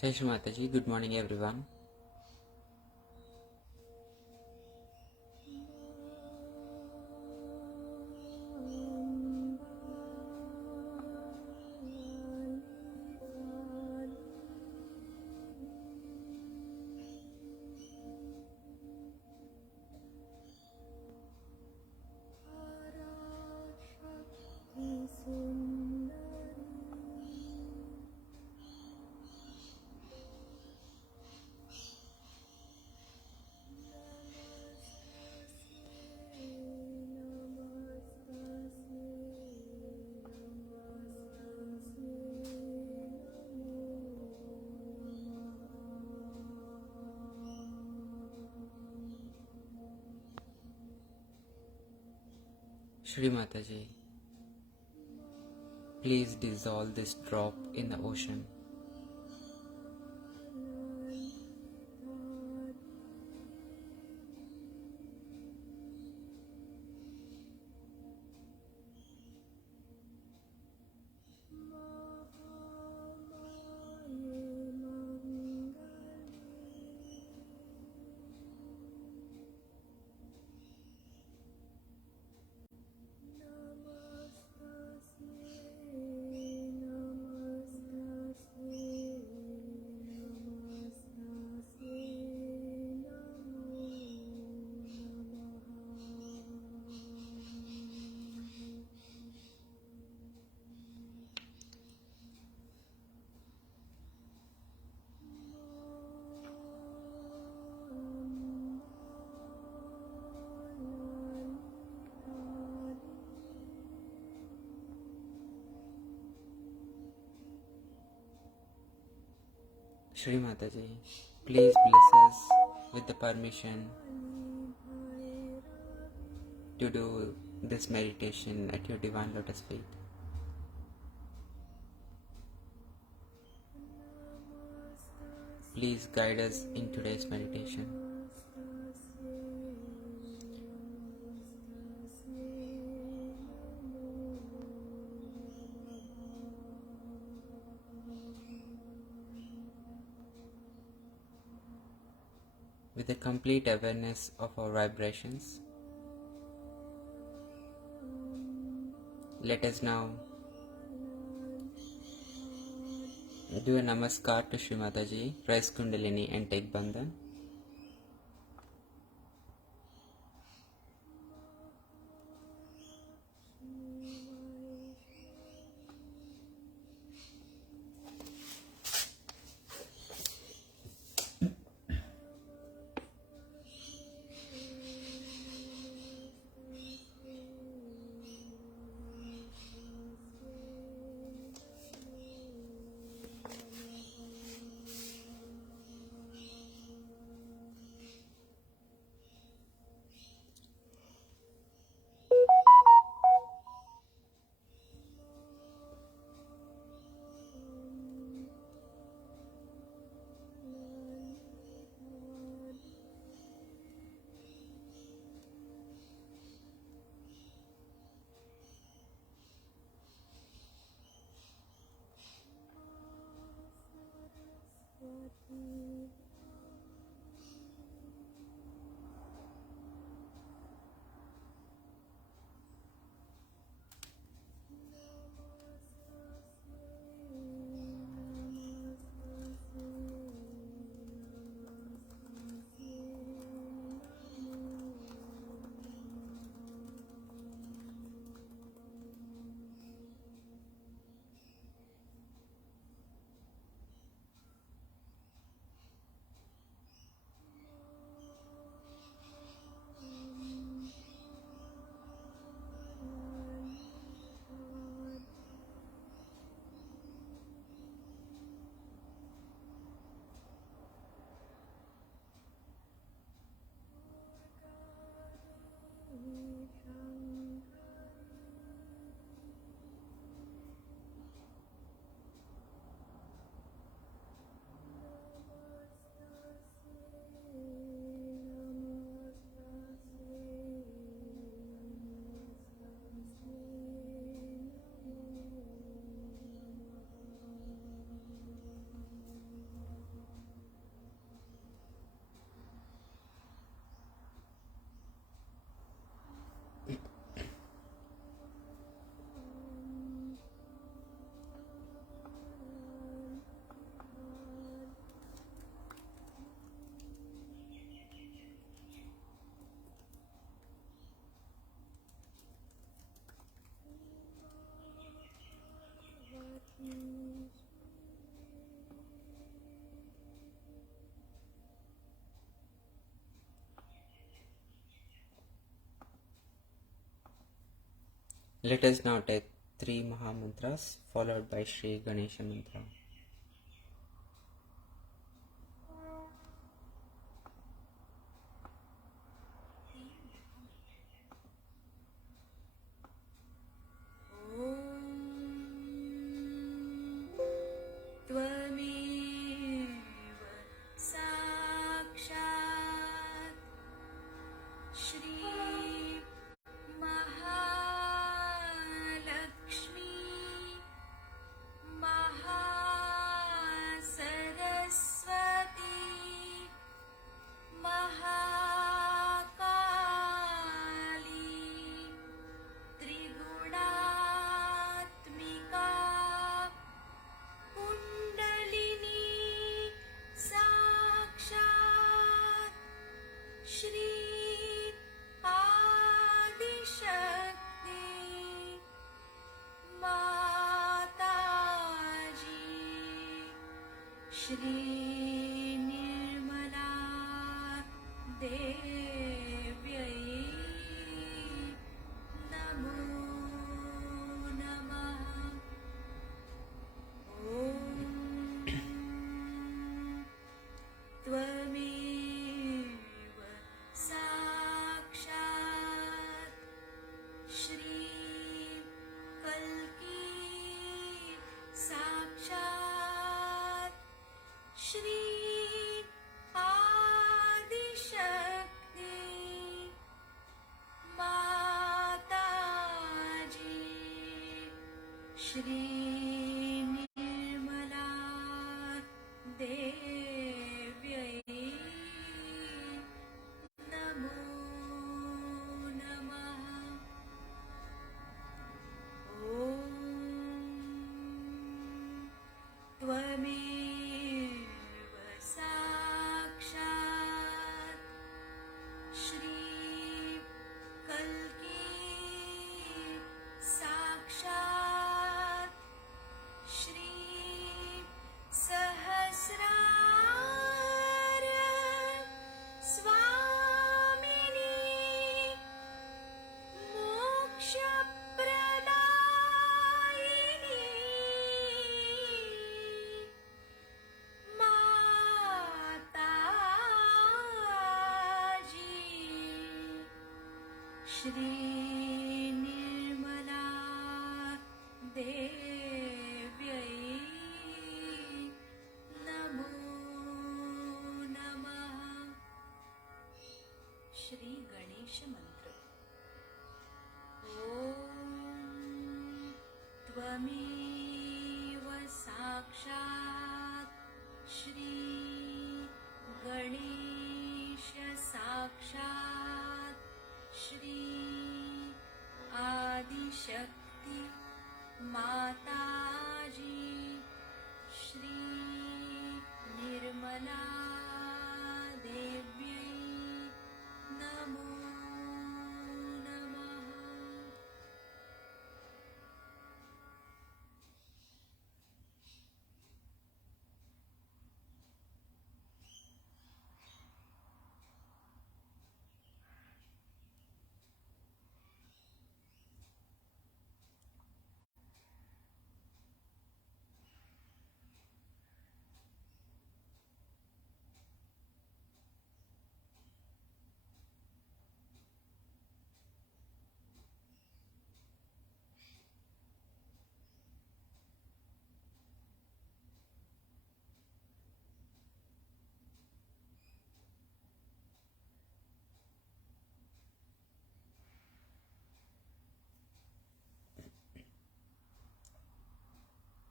Jai Shri Mataji, good morning everyone. Shri Mataji, please dissolve this drop in the ocean. Shri Mataji, please bless us with the permission to do this meditation at your divine lotus feet. Please guide us in today's meditation. With a complete awareness of our vibrations, let us now do a namaskar to Shri Mataji, press Kundalini and take Bandhan. Let us now take 3 Maha Mantras followed by Shri Ganesha Mantra. Shri Nirmala Devyai Namo Namah. Om Tvameva Sakshat Shri Kalki Sakshat Shri Adishakti Mataji Shri Nirmala Devyai Namo Namah. Om Tvameva Sakshat Shri Kalki Sakshat Shri Sahasrara Swamini Moksha Pradayini Mataji Shri Nirmala Devyai Namo Namah. Shri Ganesha Mantra. Om Tvameva Sakshat Shri Ganesha Sakshat Shri Adishakti Mataji Shri Nirmala Devyai Namo Namah.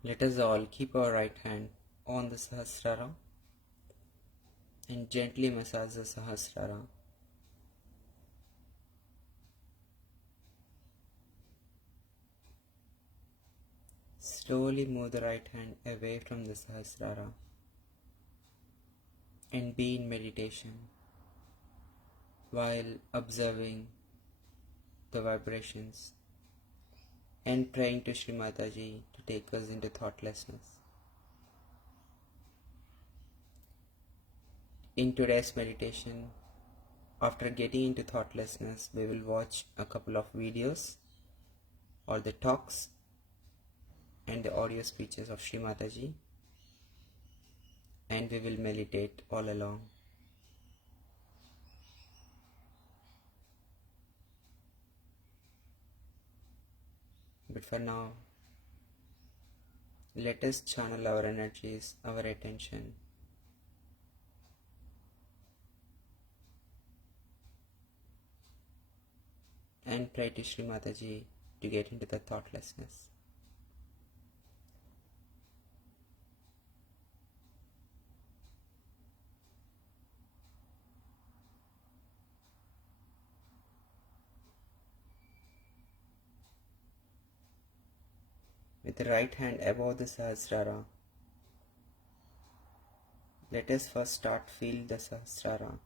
Let us all keep our right hand on the Sahasrara and gently massage the Sahasrara. Slowly move the right hand away from the Sahasrara and be in meditation while observing the vibrations and praying to Shri Mataji to take us into thoughtlessness. In today's meditation, after getting into thoughtlessness, we will watch a couple of videos or the talks and the audio speeches of Shri Mataji, and we will meditate all along. But for now, let us channel our energies, our attention and pray to Shri Mataji to get into the thoughtlessness. With the right hand above the Sahasrara, let us first start feel the Sahasrara.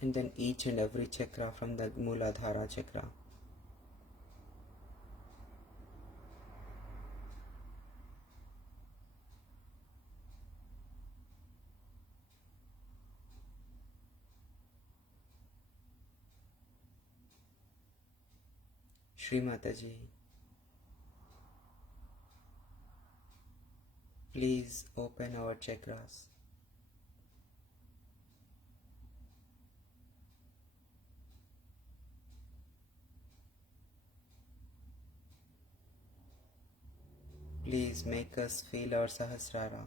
And then each and every chakra from the Mooladhara chakra. Shri Mataji, please open our chakras. Please make us feel our Sahasrara.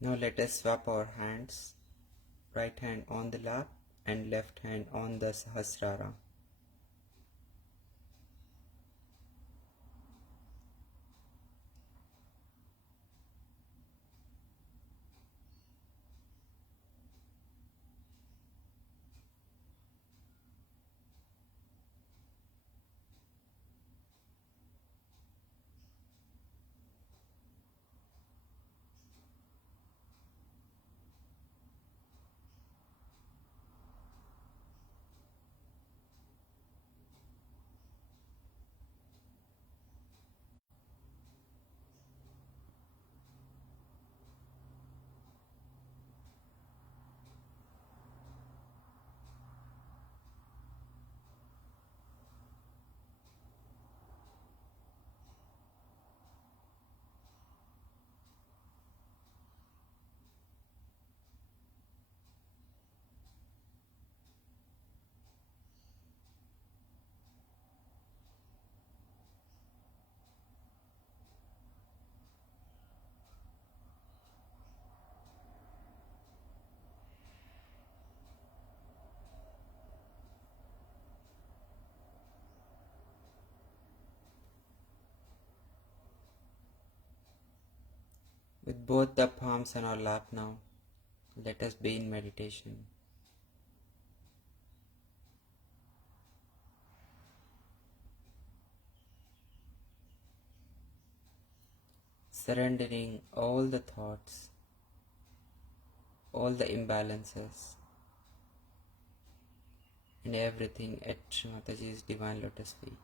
Now let us swap our hands, right hand on the lap and left hand on the Sahasrara. With both the palms on our lap now, let us be in meditation. Surrendering all the thoughts, all the imbalances, and everything at Shri Mataji's Divine Lotus feet.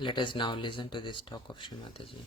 Let us now listen to this talk of Shri Mataji.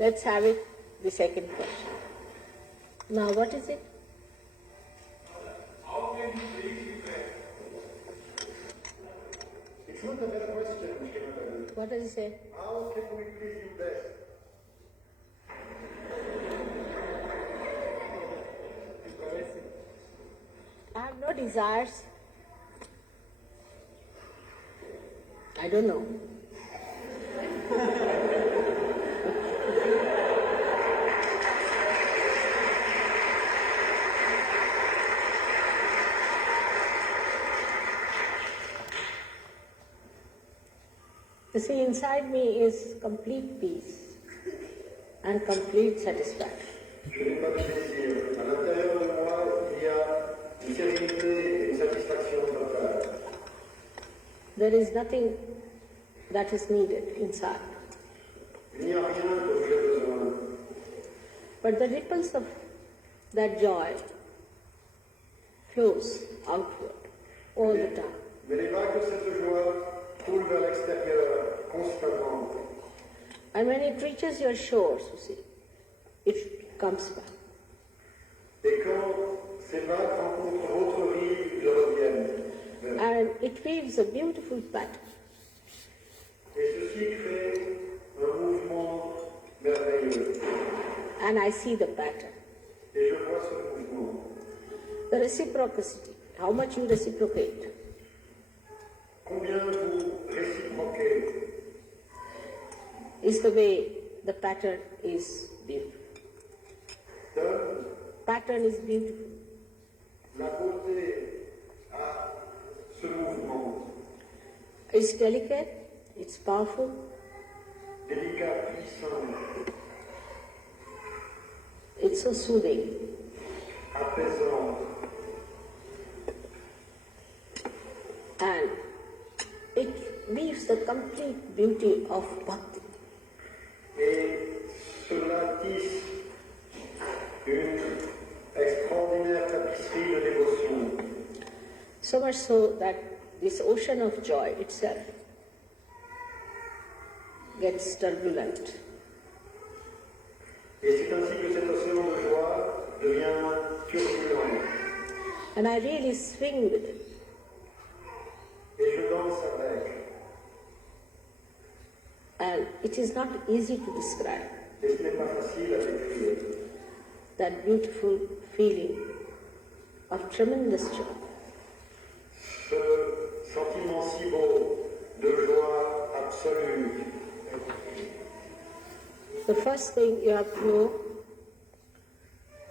Let's have it, the second question. Now, what is it? It's not a bad question, Shri Mataji. What does it say? How can we please you best? I have no desires. I don't know. You see, inside me is complete peace and complete satisfaction. Je n'ai pas de désir. À l'intérieur de moi, il y a une sérénité et une satisfaction totale. There is nothing that is needed inside. Il n'y a rien dont j'ai besoin. But the ripples of that joy flows outward all the time. Mais les vagues de cette joie coulent vers l'extérieur constamment. And when it reaches your shores, you see, it comes back. Et quand ces vagues rencontrent votre rive, ils reviennent. And it weaves a beautiful pattern. Et ceci crée un mouvement merveilleux. And I see the pattern. Et je vois ce mouvement. The reciprocity, how much you reciprocate. Combien vous réciproquez Is the way the pattern is beautiful. donne Pattern is beautiful. la beauté à ce mouvement. It's delicate, it's powerful, Délicat, puissant, it's so soothing. apaisant. And it weaves the complete beauty of bhakti. Et cela tisse une extraordinaire tapisserie de dévotion. So much so that this ocean of joy itself gets turbulent. Et c'est ainsi que cet océan de joie devient turbulent. And I really swing with it. Et je danse avec. And it is not easy to describe Et ce n'est pas facile à décrire. that beautiful feeling of tremendous joy. Ce sentiment si beau de joie absolue. The first thing you have to know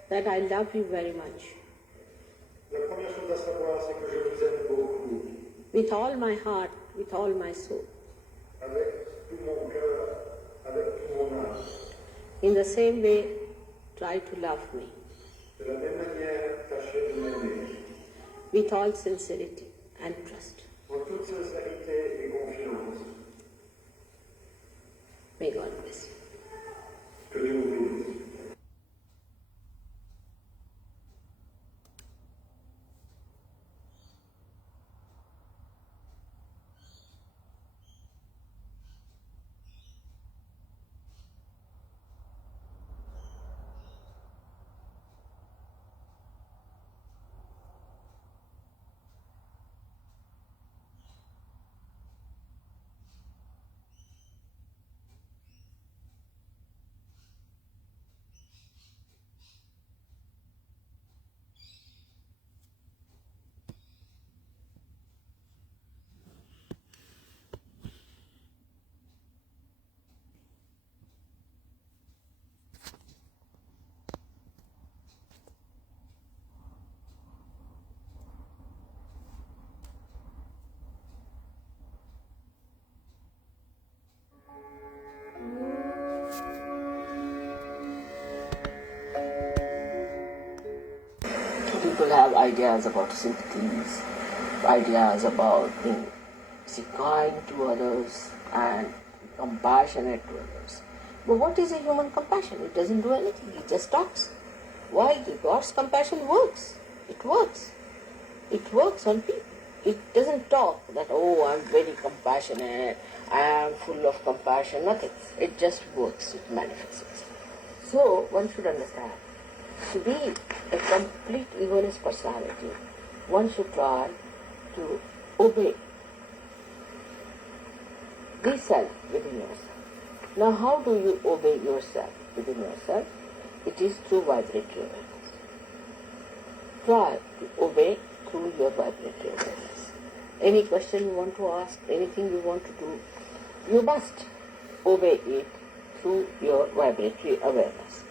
that I love you very much. La première chose à savoir, c'est que je vous aime beaucoup. With all my heart, with all my soul. Avec tout mon cœur, avec tout mon âme. In the same way, try to love me. De la même manière, tâchez de m'aimer. With all sincerity and trust. En toute sincérité et confiance. May God bless you. Que Dieu vous bénisse. People have ideas about sympathies, ideas about being kind to others and compassionate to others. But what is a human compassion? It doesn't do anything, it just talks. Why? God's compassion works. It works. It works on people. It doesn't talk that, oh, I'm very compassionate, I am full of compassion, nothing. It just works, it manifests itself. So one should understand, to be a complete egoist personality, one should try to obey the self within yourself. Now how do you obey yourself within yourself? It is through vibratory awareness. Try to obey through your vibratory awareness. Any question you want to ask, anything you want to do, you must obey it through your vibratory awareness.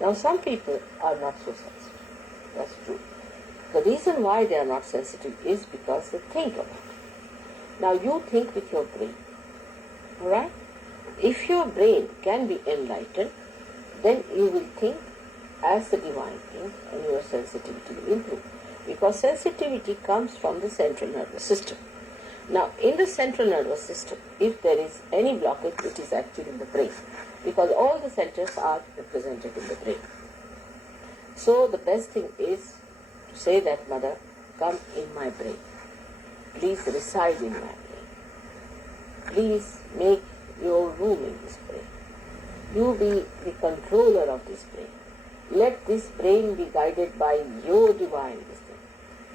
Now some people are not so sensitive. That's true. The reason why they are not sensitive is because they think about it. Now you think with your brain. Alright? If your brain can be enlightened, then you will think as the divine thinks and your sensitivity will improve. Because sensitivity comes from the central nervous system. Now, in the central nervous system, if there is any blockage, it is actually in the brain. Because all the centers are represented in the brain. So, the best thing is to say that, Mother, come in my brain. Please reside in my brain. Please make your room in this brain. You be the controller of this brain. Let this brain be guided by your divine wisdom.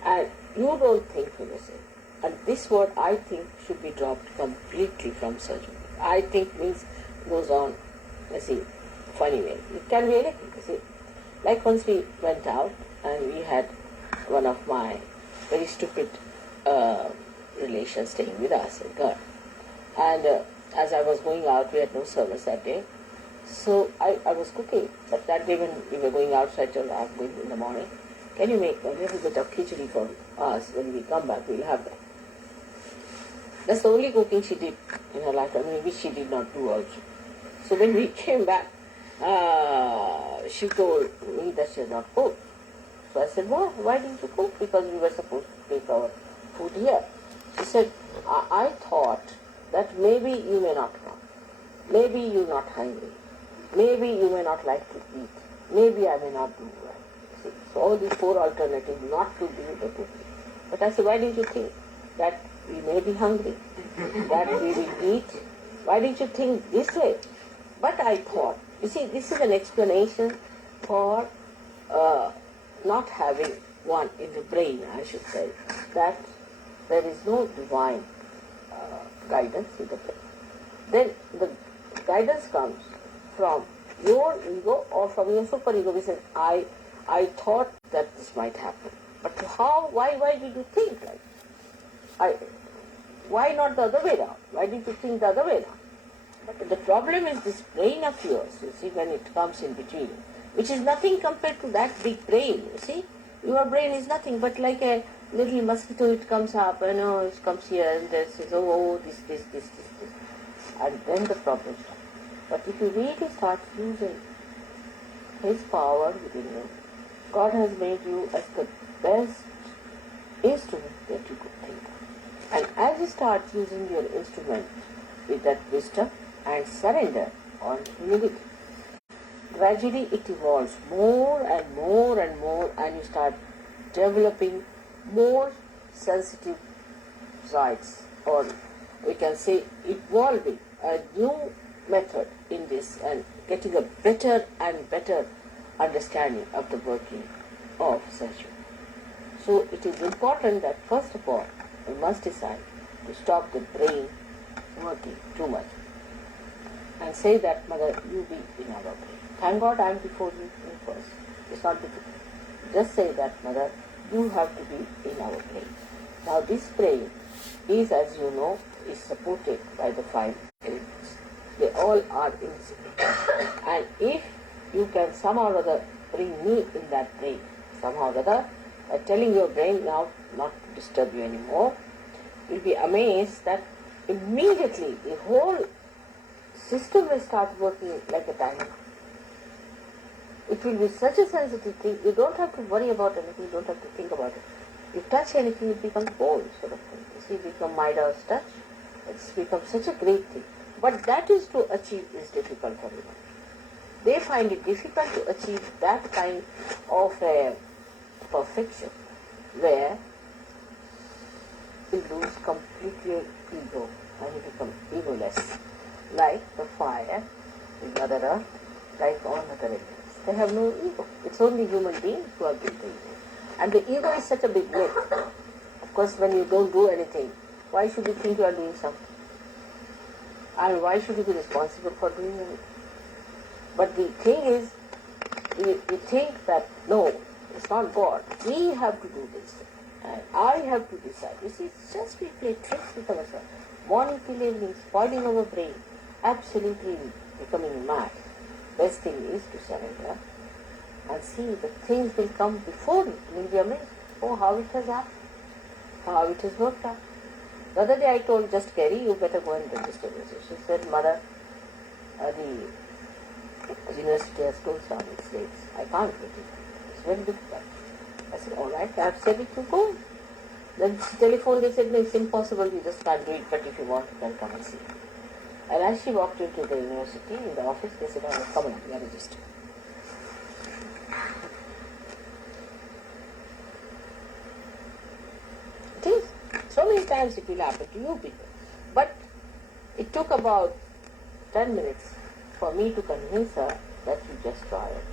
And you don't think for yourself. And this word I think should be dropped completely from surgery. I think means goes on, funny way. It can be anything, Like once we went out and we had one of my very stupid relations staying with us, a girl. And as I was going out, we had no service that day. So I was cooking, but that day when we were going outside, I told her, I'm going in the morning. Can you make a little bit of khichdi for us? When we come back, we'll have that. That's the only cooking she did in her lifetime, which she did not do also. So when we came back, she told me that she had not cooked. So I said, why didn't you cook? Because we were supposed to take our food here. She said, I thought that maybe you may not come. Maybe you're not hungry. Maybe you may not like to eat. Maybe I may not do well. See, so all these four alternatives not to do the cooking. But I said, why didn't you think that we may be hungry, that we will eat? Why didn't you think this way? But I thought, you see, this is an explanation for not having one in the brain, I should say, that there is no divine guidance in the brain. Then the guidance comes from your ego or from your superego. We say, I thought that this might happen. But why did you think like why not the other way around? Why did you think the other way around? But the problem is this brain of yours, you see, when it comes in between, which is nothing compared to that big brain, you see. Your brain is nothing but like a little mosquito, it comes up, it comes here and there, says, this. And then the problem starts. But if you really start using His power within you, God has made you as the best instrument that you could think of. And as you start using your instrument with that wisdom and surrender on humility, gradually it evolves more and more and more, and you start developing more sensitive sides, or we can say evolving a new method in this and getting a better and better understanding of the working of surgery. So it is important that first of all we must decide to stop the brain working too much and say that, Mother, you be in our brain. Thank God I am before you first. It's not difficult. Just say that, Mother, you have to be in our brain. Now this brain is, as you know, is supported by the five elements. They all are insignificant. And if you can somehow or other bring me in that brain, somehow or other, telling your brain now not to disturb you anymore, you'll be amazed that immediately the whole system will start working like a timer. It will be such a sensitive thing, you don't have to worry about anything, you don't have to think about it. You touch anything, it becomes cold sort of thing. You see, it becomes Midas touch. It's become such a great thing. But that is to achieve is difficult for everyone. They find it difficult to achieve that kind of a perfection where will lose completely ego and will become egoless. Like the fire in Mother Earth, like all other elements. They have no ego. It's only human beings who have built the ego. And the ego is such a big myth. Of course, when you don't do anything, why should you think you are doing something? And why should you be responsible for doing anything? But the thing is, we think that, no, it's not God. We have to do this. And I have to decide. You see, it's just we play tricks with ourselves. Morning till evening, spoiling our brain, absolutely becoming mad. Best thing is to surrender and see the things will come before you. You will be amazed. Oh, how it has happened. How it has worked out. The other day I told just Kerry, you better go and register this. She said, Mother, the university has closed down its gates. I can't register. It's very difficult. I said, all right, I have said it to go. Then telephone, they said, no, it's impossible, you just can't do it, but if you want, you can come and see. And as she walked into the university, in the office, they said, oh, come on, we are registered. It is. So many times it will happen to you people. But it took about 10 minutes for me to convince her that you just try it.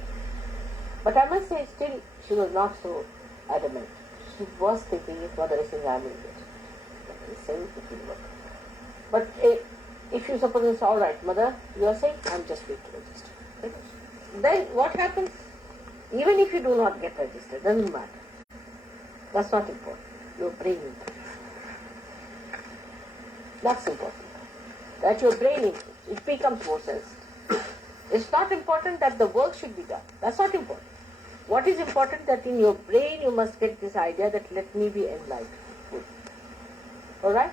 But I must say, still, she was not so adamant. She was thinking, if Mother is saying, I am engaged. Say it will work. But if you suppose it's all right, Mother, you are saying, I am just going to register. Then what happens? Even if you do not get registered, doesn't matter. That's not important. Your brain improves. That's important. That your brain improves. It becomes more sensitive. It's not important that the work should be done. That's not important. What is important that in your brain you must get this idea that let me be enlightened. Good. Alright?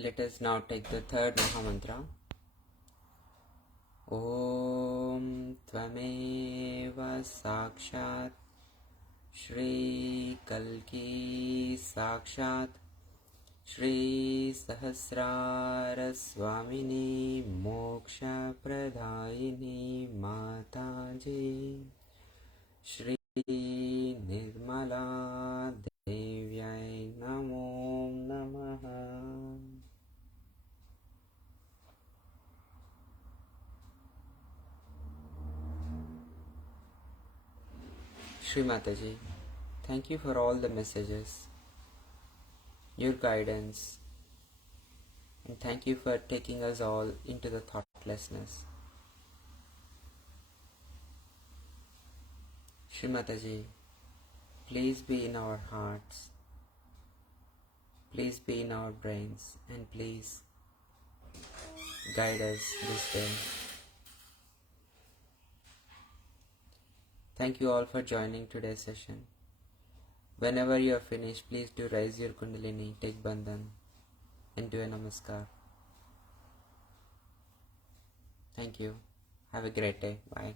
Let us now take the third Mahamantra. Om Tvameva Sakshat Shri Kalki Sakshat Shri Sahasrara Swamini Moksha Pradayini Mataji Shri Nirmala Devyai Namo Namaha. Shri Mataji, thank you for all the messages, your guidance, and thank you for taking us all into the thoughtlessness. Shri Mataji, please be in our hearts, please be in our brains, and please guide us this day. Thank you all for joining today's session. Whenever you are finished, please do raise your Kundalini, take Bandhan, and do a Namaskar. Thank you. Have a great day. Bye.